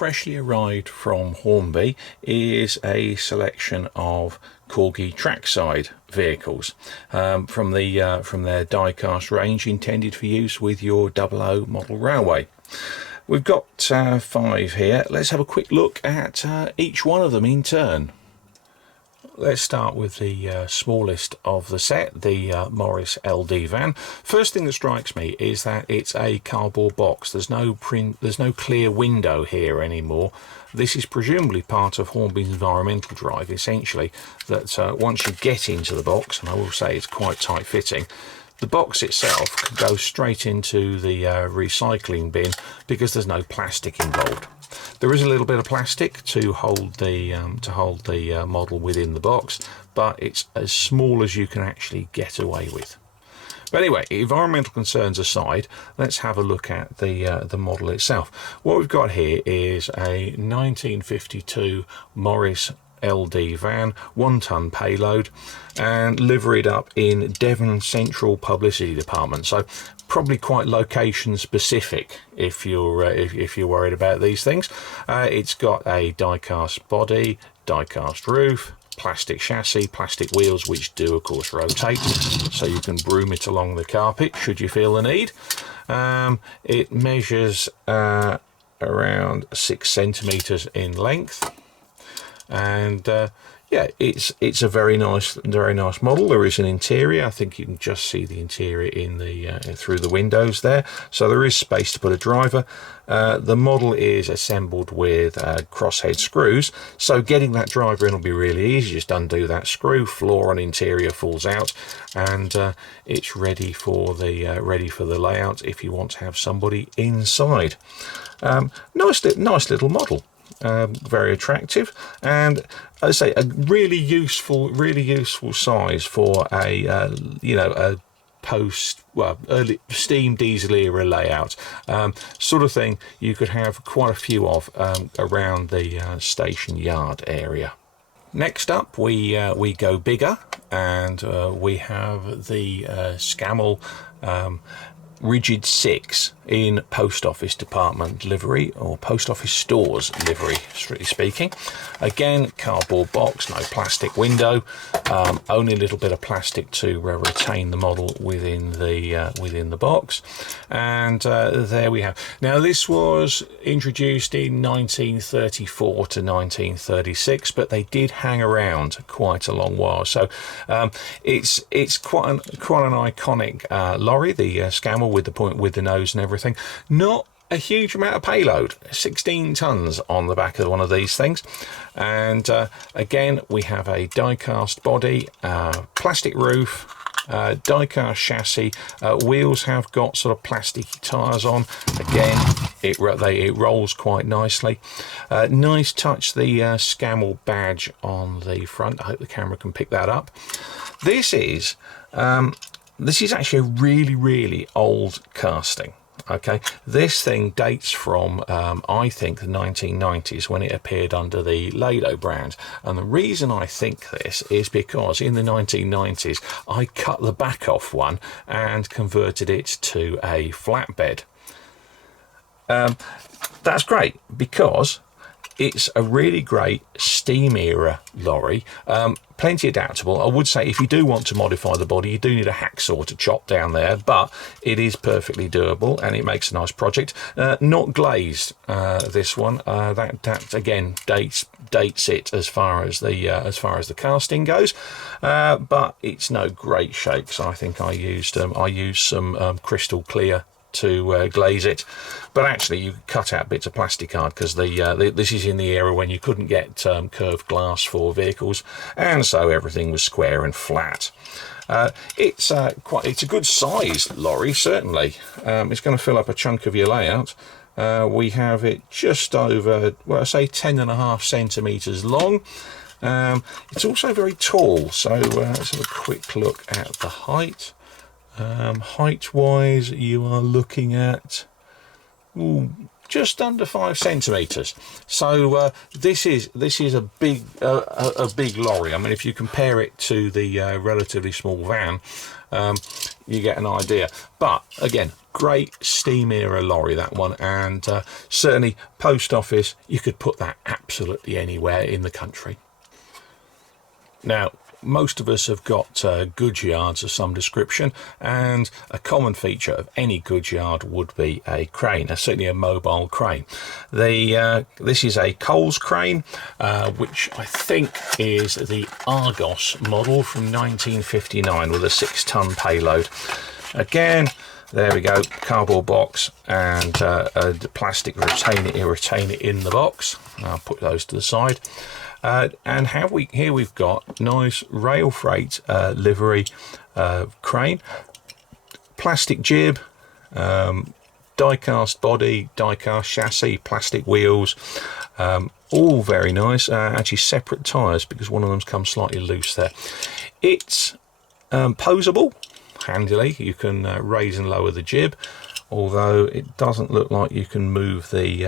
freshly arrived from Hornby is a selection of Corgi Trackside vehicles from their die-cast range, intended for use with your 00 model railway. We've got 5 here. Let's have a quick look at each one of them in turn. Let's start with the smallest of the set, the Morris LD van. First thing that strikes me is that it's a cardboard box. There's no clear window here anymore. This is presumably part of Hornby's environmental drive, essentially, that once you get into the box, and I will say it's quite tight fitting, the box itself could go straight into the recycling bin because there's no plastic involved. There is a little bit of plastic to hold the model within the box, but it's as small as you can actually get away with. But anyway, environmental concerns aside, let's have a look at the model itself. What we've got here is a 1952 Morris LD van, 1-ton payload, and liveried up in Devon Central Publicity Department. So probably quite location specific if you're worried about these things. It's got a die-cast body, die-cast roof, plastic chassis, plastic wheels, which do of course rotate, so you can broom it along the carpet should you feel the need. It measures around 6 centimeters in length, and yeah, it's a very nice model. There is an interior. I think you can just see the interior in the through the windows there. So there is space to put a driver. The model is assembled with crosshead screws, so getting that driver in will be really easy. Just undo that screw, floor and interior falls out, and it's ready for the layout if you want to have somebody inside. Nice little model. Very attractive, and I say a really useful size for a early steam diesel era layout, sort of thing you could have quite a few of around the station yard area. Next up, we go bigger, and we have the Scammell Rigid 6 in post office department livery, or post office stores livery, strictly speaking. Again, cardboard box, no plastic window, only a little bit of plastic to retain the model within the box. And there we have. Now, this was introduced in 1934 to 1936, but they did hang around quite a long while. So it's quite an iconic lorry, the Scammell with the nose and everything. Not a huge amount of payload, 16 tons on the back of one of these things. And again, we have a die-cast body, plastic roof, die-cast chassis. Wheels have got sort of plasticky tyres on. Again, it rolls quite nicely. Nice touch, the Scammell badge on the front. I hope the camera can pick that up. This is actually a really old casting. Okay, this thing dates from I think the 1990s, when it appeared under the Lado brand. And the reason I think this is because in the 1990s I cut the back off one and converted it to a flatbed. That's great because it's a really great steam era lorry, plenty adaptable. I would say if you do want to modify the body, you do need a hacksaw to chop down there, but it is perfectly doable and it makes a nice project. Not glazed, this one. That again dates it as far as the casting goes, but it's no great shakes. I think I used some crystal clear to glaze it, but actually you cut out bits of plastic card because this is in the era when you couldn't get curved glass for vehicles, and so everything was square and flat. It's a good sized lorry, certainly. It's going to fill up a chunk of your layout. We have it just over, well, I say 10.5 centimeters long. It's also very tall, so let's have a quick look at the height. Height wise, you are looking at just under 5 centimeters. So this is a big lorry. I mean, if you compare it to the relatively small van, you get an idea. But again, great steam era lorry, that one, and certainly post office, you could put that absolutely anywhere in the country. Now, most of us have got goods yards of some description, and a common feature of any goods yard would be a crane, certainly a mobile crane. This is a Coles crane, which I think is the Argos model from 1959 with a 6-ton payload. Again, there we go, cardboard box and the plastic retainer in the box. I'll put those to the side. And here we've got nice rail freight livery crane, plastic jib, die-cast body, die-cast chassis, plastic wheels, all very nice. Actually separate tyres because one of them comes slightly loose there. It's poseable handily. You can raise and lower the jib, although it doesn't look like you can move the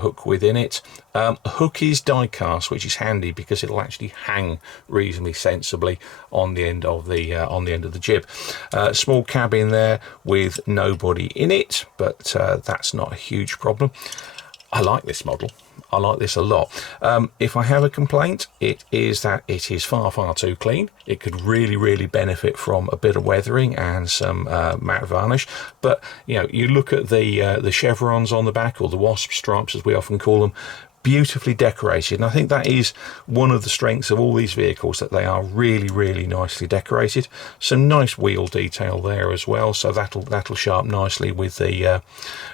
hook within it. Hook is die cast, which is handy because it'll actually hang reasonably sensibly on the end of the jib. Small cabin there with nobody in it, but that's not a huge problem. I like this model. I like this a lot. If I have a complaint, it is that it is far too clean. It could really benefit from a bit of weathering and some matte varnish. But you know, you look at the chevrons on the back, or the wasp stripes as we often call them, beautifully decorated, and I think that is one of the strengths of all these vehicles, that they are really nicely decorated. Some nice wheel detail there as well, so that'll show up nicely with the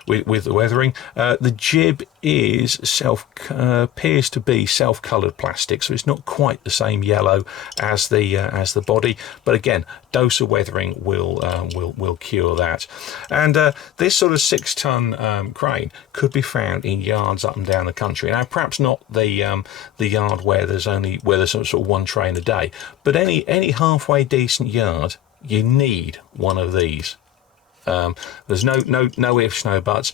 weathering. The jib is appears to be self-coloured plastic, so it's not quite the same yellow as the body, but again, dose of weathering will cure that. And this sort of 6-ton crane could be found in yards up and down the country. Now, perhaps not the yard where there's sort of one train a day, but any halfway decent yard, you need one of these. There's no ifs, no buts.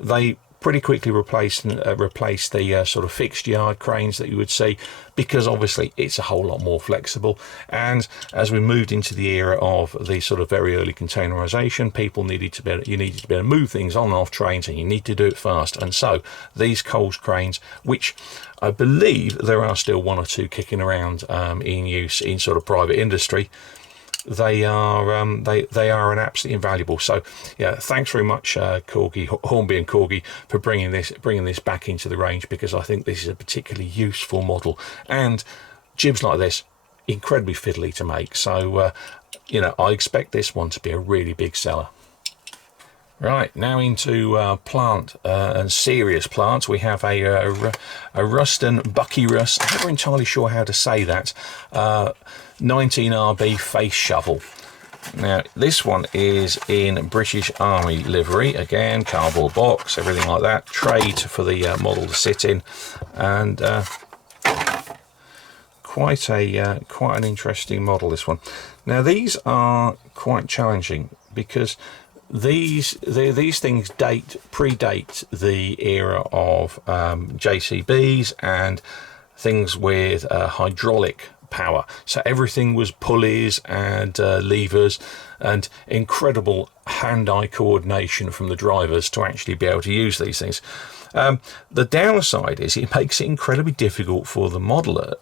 They pretty quickly replace the sort of fixed yard cranes that you would see, because obviously it's a whole lot more flexible. And as we moved into the era of the sort of very early containerization, you needed to be able to move things on and off trains, and you need to do it fast. And so these Coles cranes, which I believe there are still one or two kicking around in use in sort of private industry, they are an absolutely invaluable. So yeah, thanks very much Hornby and Corgi for bringing this back into the range, because I think this is a particularly useful model, and jibs like this incredibly fiddly to make. So you know, I expect this one to be a really big seller. Right, now into plant and serious plants. We have a Ruston Bucyrus, I'm never entirely sure how to say that, 19RB face shovel. Now this one is in British Army livery, again cardboard box, everything like that, trade for the model to sit in, and quite an interesting model, this one. Now these are quite challenging because these things predate the era of JCBs and things with hydraulic power. So everything was pulleys and levers and incredible hand-eye coordination from the drivers to actually be able to use these things. The downside is it makes it incredibly difficult for the modeler,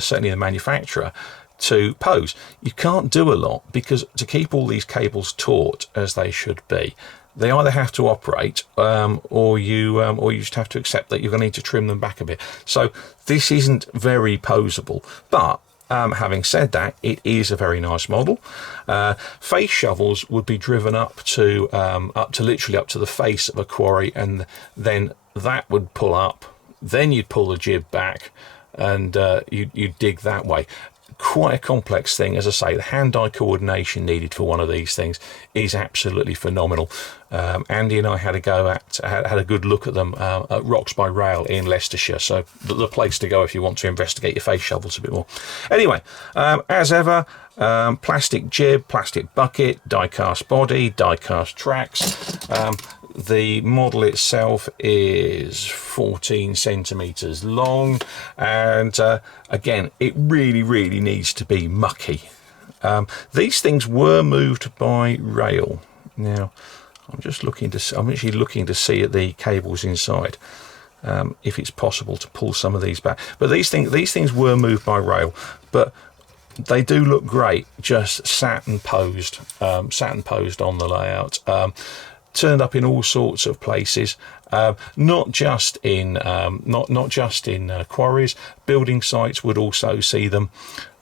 certainly the manufacturer, to pose. You can't do a lot, because to keep all these cables taut as they should be, they either have to operate or you just have to accept that you're going to need to trim them back a bit. So this isn't very poseable, but having said that, it is a very nice model. Face shovels would be driven up to literally up to the face of a quarry, and then that would pull up, then you'd pull the jib back, and you'd dig that way. Quite a complex thing. As I say, the hand-eye coordination needed for one of these things is absolutely phenomenal. Andy and I had a good look at them at Rocks by Rail in Leicestershire, so the place to go if you want to investigate your face shovels a bit more. Anyway, as ever, plastic jib, plastic bucket, die-cast body, die-cast tracks. The model itself is 14 centimeters long, and again, it really needs to be mucky These things were moved by rail. Now, I'm actually looking to see at the cables inside, if it's possible to pull some of these back. But these things were moved by rail, but they do look great, just sat and posed on the layout. Turned up in all sorts of places, not just in quarries. Building sites would also see them,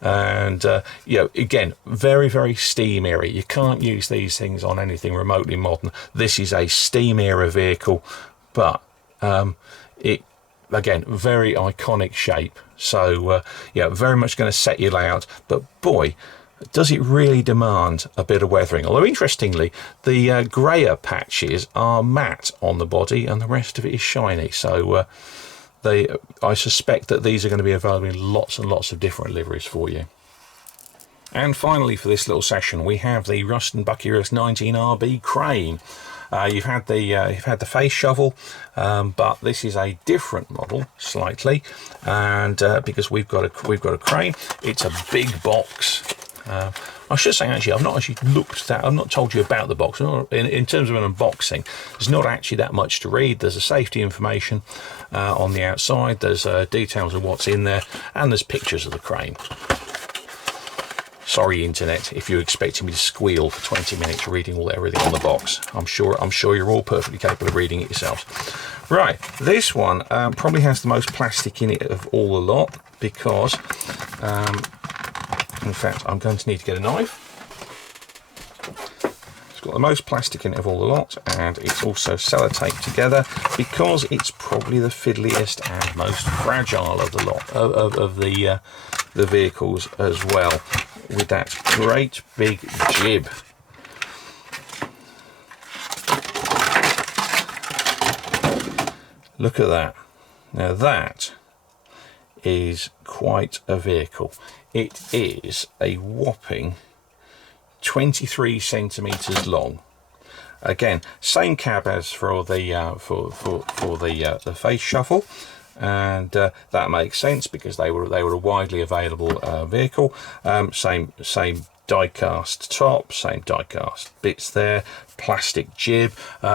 and again, very, very steam era. You can't use these things on anything remotely modern. This is a steam era vehicle, but it, again, very iconic shape. So very much going to set your layout, but boy, does it really demand a bit of weathering. Although interestingly, the greyer patches are matte on the body and the rest of it is shiny. So I suspect that these are going to be available in lots and lots of different liveries for you. And finally, for this little session, we have the Ruston Bucyrus 19RB crane. You've had the face shovel, but this is a different model slightly, and because we've got a crane, it's a big box. I should say, actually, I've not told you about the box. In terms of an unboxing, there's not actually that much to read. There's a safety information on the outside, there's details of what's in there, and there's pictures of the crane. Sorry, internet, if you're expecting me to squeal for 20 minutes reading everything on the box. I'm sure you're all perfectly capable of reading it yourselves. Right, this one probably has the most plastic in it of all the lot, because in fact, I'm going to need to get a knife. It's got the most plastic in it of all the lot, and it's also sellotaped together because it's probably the fiddliest and most fragile of the lot of the vehicles as well, with that great big jib. Look at that. Now that is quite a vehicle. It is a whopping 23 centimeters long. Again, same cab as for the face shovel, and that makes sense because they were a widely available vehicle. Same die-cast top, same die-cast bits there, plastic jib,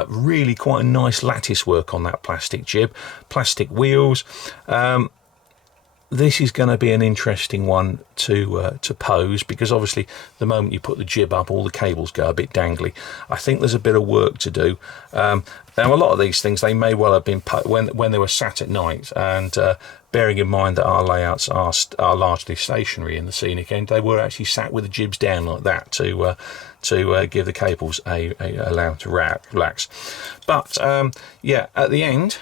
really quite a nice lattice work on that plastic jib, plastic wheels. This is going to be an interesting one to pose, because obviously the moment you put the jib up, all the cables go a bit dangly. I think there's a bit of work to do. Now, a lot of these things, they may well have been when they were sat at night, and bearing in mind that our layouts are largely stationary in the scenic end, they were actually sat with the jibs down like that to give the cables allow to relax. But yeah, at the end,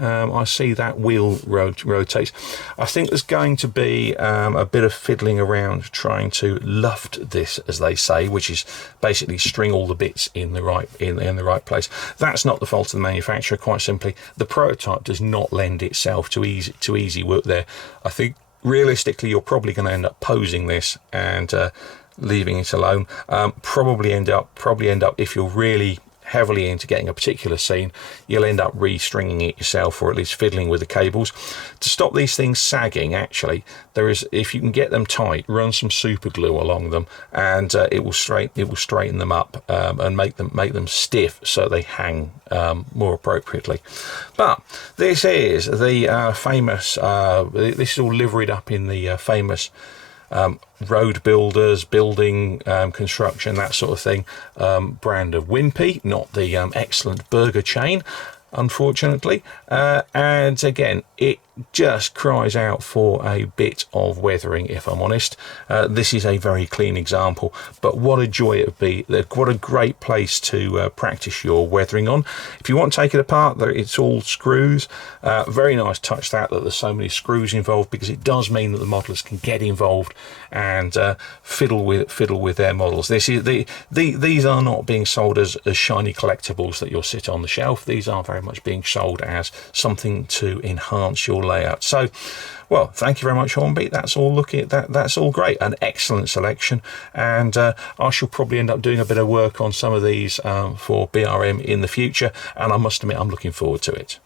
I see that wheel rotates. I think there's going to be a bit of fiddling around trying to luft this, as they say, which is basically string all the bits in the right place. That's not the fault of the manufacturer. Quite simply, the prototype does not lend itself to easy work there. I think realistically, you're probably going to end up posing this and leaving it alone. Probably end up if you're really heavily into getting a particular scene, you'll end up restringing it yourself, or at least fiddling with the cables. To stop these things sagging, actually, if you can get them tight, run some super glue along them, and it will straighten them up and make them stiff so they hang more appropriately. But this is the famous. This is all liveried up in the famous road builders, building construction, that sort of thing, brand of Wimpy, not the excellent burger chain, unfortunately. And again, it just cries out for a bit of weathering, if I'm honest. This is a very clean example, but what a joy it would be. What a great place to practice your weathering on. If you want to take it apart, it's all screws. Very nice touch that there's so many screws involved, because it does mean that the modelers can get involved and fiddle with their models. These are not being sold as shiny collectibles that you'll sit on the shelf. These are very much being sold as something to enhance your layout. So, well, thank you very much, Hornby. That's all great. An excellent selection, and I shall probably end up doing a bit of work on some of these for BRM in the future, and I must admit I'm looking forward to it.